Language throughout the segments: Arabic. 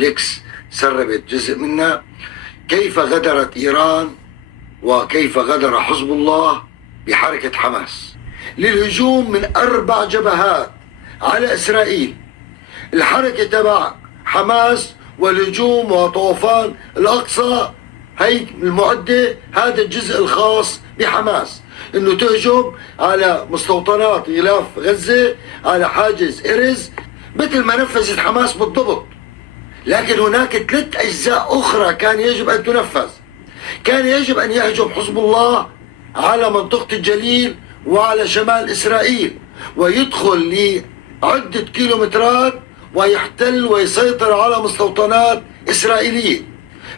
ويكيليكس سربت جزء منها، كيف غدرت إيران وكيف غدر حزب الله بحركة حماس للهجوم من 4 جبهات على إسرائيل. الحركة تبع حماس والهجوم وطوفان الأقصى هي المعدة، هذا الجزء الخاص بحماس، انه تهجم على مستوطنات غلاف غزة، على حاجز إرز، مثل ما نفذت حماس بالضبط. لكن هناك 3 أجزاء أخرى كان يجب أن تنفذ. كان يجب أن يهجم حزب الله على منطقة الجليل وعلى شمال إسرائيل، ويدخل لعدة كيلومترات ويحتل ويسيطر على مستوطنات إسرائيلية.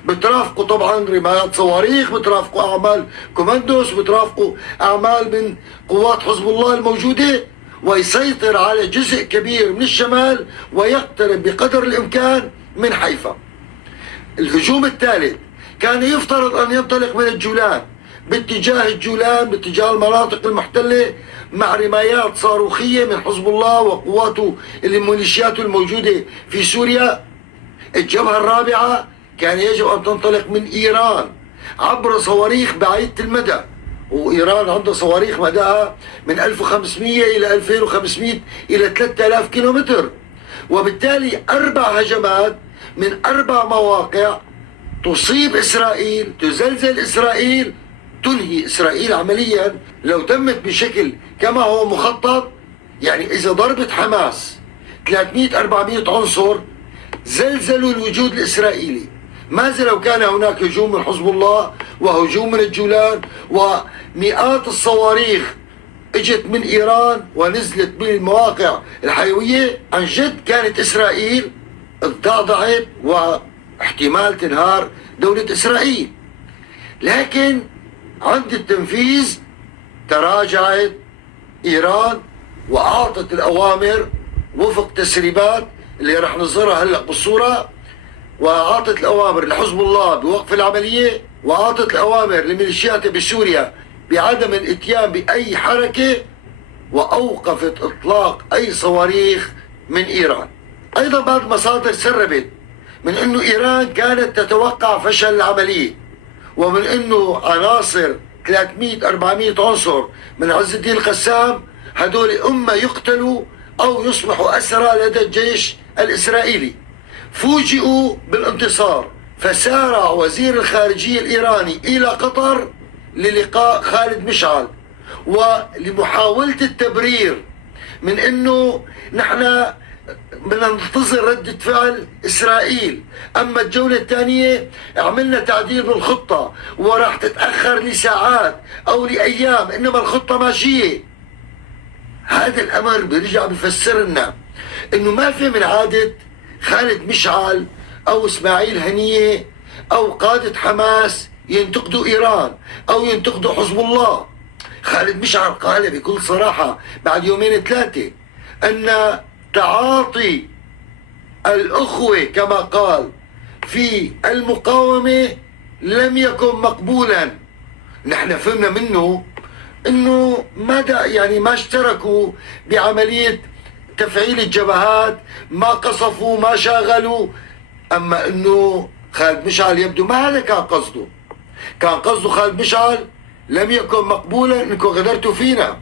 بترافقوا طبعا رمايات صواريخ، بترافقوا أعمال كوماندوس، بترافقوا أعمال من قوات حزب الله الموجودة، ويسيطر على جزء كبير من الشمال ويقترب بقدر الإمكان من حيفا. الهجوم الثالث كان يفترض أن ينطلق من الجولان باتجاه الجولان، باتجاه المناطق المحتلة، مع رمايات صاروخية من حزب الله وقواته الميليشيات الموجودة في سوريا. الجبهة الرابعة كان يجب أن تنطلق من إيران عبر صواريخ بعيدة المدى، وإيران عندها صواريخ مداها من 1500 إلى 2500 إلى 3000 كيلومتر. وبالتالي 4 هجمات من 4 مواقع تصيب إسرائيل، تزلزل إسرائيل، تنهي إسرائيل عمليا لو تمت بشكل كما هو مخطط. يعني إذا ضربت حماس 300-400 عنصر زلزلوا الوجود الإسرائيلي، ماذا لو كان هناك هجوم من حزب الله وهجوم من الجولان ومئات الصواريخ اجت من إيران ونزلت بالمواقع الحيوية؟ عن جد كانت إسرائيل ضعضعت واحتمال تنهار دولة إسرائيل. لكن عند التنفيذ تراجعت إيران وأعطت الأوامر وفق تسريبات اللي رح نظهرها هلأ بالصورة، وأعطت الأوامر لحزب الله بوقف العملية، وأعطت الأوامر لميليشياتها بسوريا بعدم الاتيان بأي حركة، وأوقفت إطلاق أي صواريخ من إيران. أيضا بعض المصادر سربت من أنه إيران كانت تتوقع فشل العملية، ومن أنه عناصر 300-400 عنصر من عز الدين القسام هدول إما يقتلوا أو يصبحوا أسرى لدى الجيش الإسرائيلي. فوجئوا بالانتصار، فسارع وزير الخارجية الإيراني إلى قطر للقاء خالد مشعل ولمحاولة التبرير من أنه نحن بدنا ننتظر ردة فعل إسرائيل، أما الجولة الثانية عملنا تعديل بالخطة وراح تتأخر لساعات أو لأيام، إنما الخطة ماشية. هذا الأمر بيرجع بيفسر لنا إنه ما في من عادة خالد مشعل أو إسماعيل هنية أو قادة حماس ينتقدوا إيران أو ينتقدوا حزب الله. خالد مشعل قال بكل صراحة بعد 2-3 أن تعاطي الأخوة كما قال في المقاومة لم يكن مقبولا. نحن فهمنا منه انه ما اشتركوا بعملية تفعيل الجبهات، ما قصفوا، ما شاغلوا. اما انه خالد مشعل يبدو ما هذا كان قصده. كان قصده خالد مشعل لم يكن مقبولا انكم غدرتوا فينا.